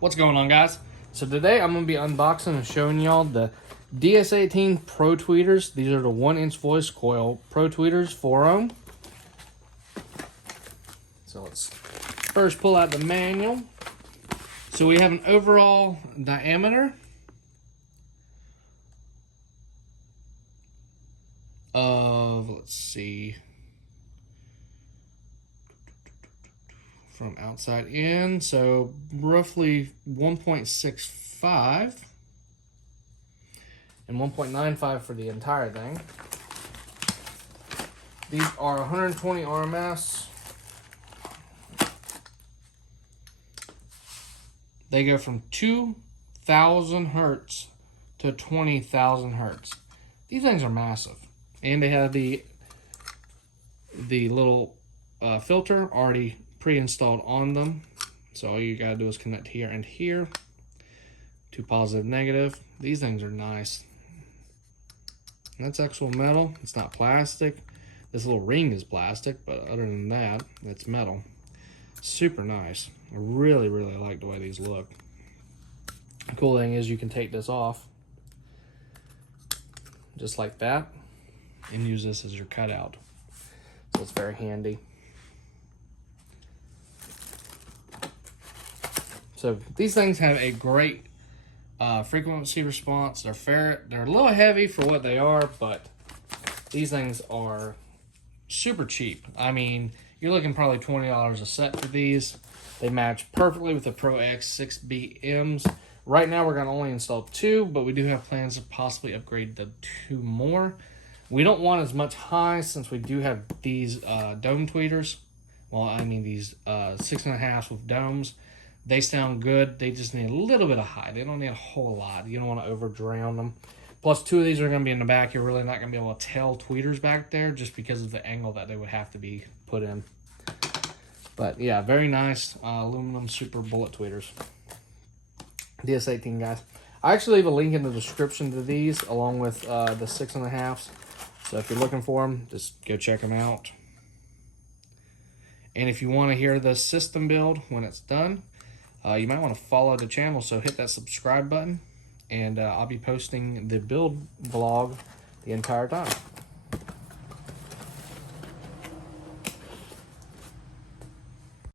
What's going on, guys? So today I'm going to be unboxing and showing y'all the DS18 Pro Tweeters. These are the 1-inch voice coil Pro Tweeters 4-ohm. So let's first pull out the manual. So we have an overall diameter of, let's see, from outside in, so roughly 1.65 and 1.95 for the entire thing. These are 120 RMS. They go from 2,000 hertz to 20,000 hertz. These things are massive, and they have the little filter already pre-installed on them. So all you gotta do is connect here and here to positive, negative. These things are nice. And that's actual metal. It's not plastic. This little ring is plastic, but other than that, it's metal. Super nice. I really like the way these look. The cool thing is you can take this off just like that and use this as your cutout. So it's very handy. So these things have a great frequency response. They're a little heavy for what they are, but these things are super cheap. I mean, you're looking probably $20 a set for these. They match perfectly with the Pro X6BMs. Right now we're gonna only install 2, but we do have plans to possibly upgrade to 2 more. We don't want as much high since we do have these dome tweeters. Well, I mean these 6.5 with domes. They sound good. They just need a little bit of high. They don't need a whole lot. You don't want to over drown them. Plus 2 of these are going to be in the back. You're really not going to be able to tell tweeters back there just because of the angle that they would have to be put in. But yeah, very nice aluminum super bullet tweeters. DS18, guys. I actually leave a link in the description to these along with the 6.5s. So if you're looking for them, just go check them out. And if you want to hear the system build when it's done, you might want to follow the channel, so hit that subscribe button, and I'll be posting the build vlog the entire time.